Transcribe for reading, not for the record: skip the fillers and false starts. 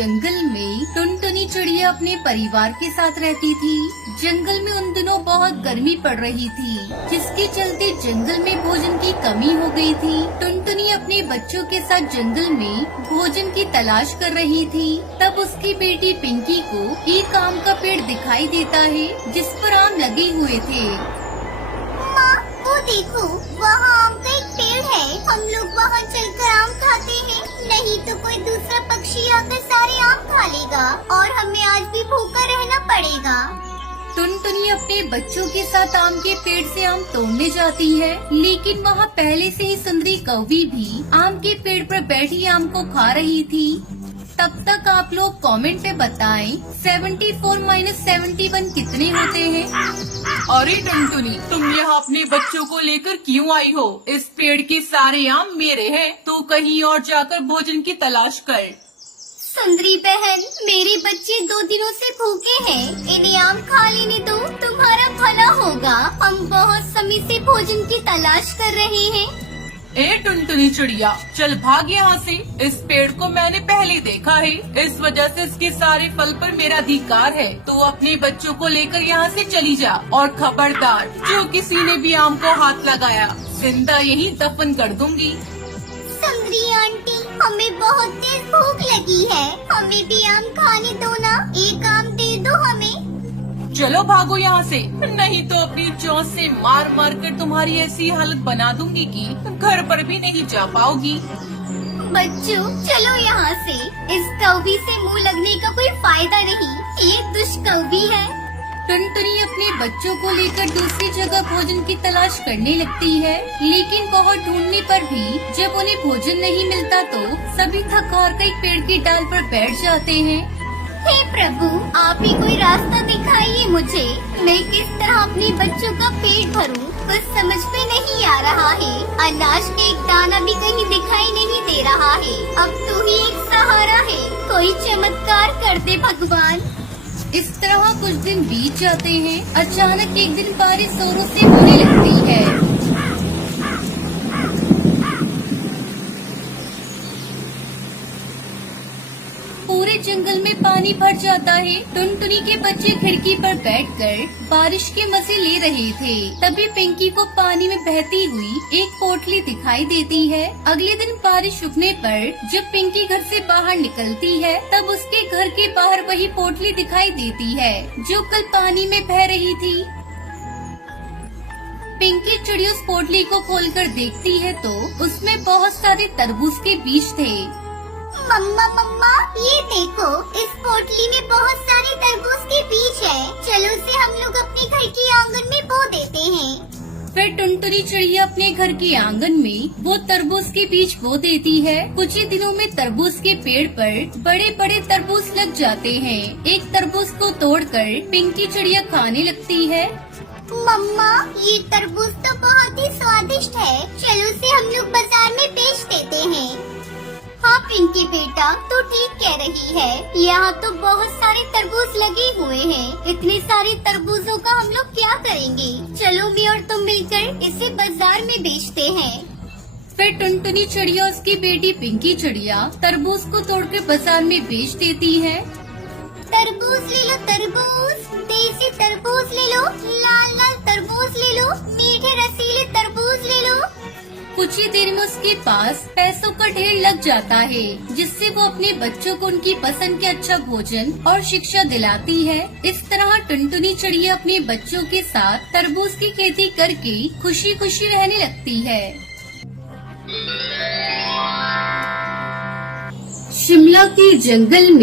जंगल में टुनटुनी चिड़िया अपने परिवार के साथ रहती थी। जंगल में उन दिनों बहुत गर्मी पड़ रही थी, जिसके चलते जंगल में भोजन की कमी हो गई थी। टुनटुनी अपने बच्चों के साथ जंगल में भोजन की तलाश कर रही थी। तब उसकी बेटी पिंकी को एक आम का पेड़ दिखाई देता है, जिस पर आम लगे हुए थे। माँ, वो देखो, वहाँ आम का एक पेड़ है। हम लोग वहाँ चलकर आम खाते हैं, नहीं तो कोई दूसरा पक्षी आकर सारे आम खा लेगा और हमें आज भी भूखा रहना पड़ेगा। टुनटुनी अपने बच्चों के साथ आम के पेड़ से आम तोड़ने जाती है, लेकिन वहाँ पहले से ही सुंदरी कौवी भी आम के पेड़ पर बैठी आम को खा रही थी। तब तक आप लोग कमेंट में बताएं 74 - 71 कितने होते हैं। अरे टुनटुनी, तुम यहाँ अपने बच्चों को लेकर क्यों आई हो? इस पेड़ के सारे आम मेरे हैं, तू कहीं और जाकर भोजन की तलाश कर। सुंदरी बहन, मेरे बच्चे 2 दिनों से भूखे हैं, इन्हें आम खा लेने दो, तुम्हारा भला होगा। हम बहुत समय से भोजन की तलाश कर रहे हैं। ए टुनटुनी चिड़िया, चल भाग यहाँ से। इस पेड़ को मैंने पहले देखा है, इस वजह से इसके सारे फल पर मेरा अधिकार है। तो अपने बच्चों को लेकर यहाँ से चली जा, और खबरदार, जो किसी ने भी आम को हाथ लगाया, जिंदा यहीं दफन कर दूंगी। सुंदरी आंटी, हमें बहुत तेज भूख लगी है, हमें भी आम खाने दो ना, एक आम दे दो हमें। चलो भागो यहाँ से, नहीं तो अपनी चोंच से मार मार कर तुम्हारी ऐसी हालत बना दूंगी कि घर पर भी नहीं जा पाओगी। बच्चों, चलो यहाँ से, इस कौवी से मुंह लगने का कोई फायदा नहीं, ये दुष्ट कौवी है। टुनटुनी अपने बच्चों को लेकर दूसरी जगह भोजन की तलाश करने लगती है, लेकिन बहुत ढूंढने पर भी जब उन्हें भोजन नहीं मिलता तो सभी थक हार कर एक पेड़ की डाल पर बैठ जाते हैं। हे प्रभु, आप ही कोई रास्ता दिखाइए मुझे, मैं किस तरह अपने बच्चों का पेट भरूं, कुछ समझ में नहीं आ रहा है। अनाज का एक दाना भी कहीं दिखाई नहीं दे रहा है, अब तू ही एक सहारा है, कोई चमत्कार कर दे भगवान। इस तरह कुछ दिन बीत जाते हैं। अचानक एक दिन बारिश जोरों से होने लगती है। पूरे जंगल में पानी भर जाता है। टुनटुनी के बच्चे खिड़की पर बैठकर बारिश के मजे ले रहे थे। तभी पिंकी को पानी में बहती हुई एक पोटली दिखाई देती है। अगले दिन बारिश रुकने पर जब पिंकी घर से बाहर निकलती है, तब उसके घर के बाहर वही पोटली दिखाई देती है जो कल पानी में बह रही थी। पिंकी चिड़िया उस पोटली को खोलकर देखती है तो उसमें बहुत सारे तरबूज के बीज थे। मम्मा मम्मा, ये देखो, इस पोटली में बहुत सारे तरबूज के बीज है, चलो उसे हम लोग अपने घर के आंगन में बो देते हैं। फिर टुनटुनी चिड़िया अपने घर के आंगन में वो तरबूज के बीज बो देती है। कुछ ही दिनों में तरबूज के पेड़ पर बड़े बड़े तरबूज लग जाते हैं। एक तरबूज को तोड़कर पिंकी चिड़िया खाने लगती है। मम्मा, ये तरबूज तो बहुत ही स्वादिष्ट है, चलो उसे हम लोग बाजार में बेच देते हैं। हाँ पिंकी बेटा, तू ठीक कह रही है, यहाँ तो बहुत सारे तरबूज लगे हुए हैं, इतने सारे तरबूजों का हम लोग क्या करेंगे? चलो मैं और तुम मिलकर इसे बाजार में बेचते हैं। फिर टुनटुनी चिड़िया उसकी बेटी पिंकी चिड़िया तरबूज को तोड़कर बाजार में बेच देती है। तरबूज ले लो तरबूज, देसी तरबूज ले लो, लाल लाल तरबूज ले लो, मीठे रसीले तरबूज ले लो। कुछ ही देर में उसके पास पैसों का ढेर लग जाता है, जिससे वो अपने बच्चों को उनकी पसंद के अच्छा भोजन और शिक्षा दिलाती है। इस तरह टुनटुनी चिड़िया अपने बच्चों के साथ तरबूज की खेती करके खुशी खुशी रहने लगती है। शिमला के जंगल में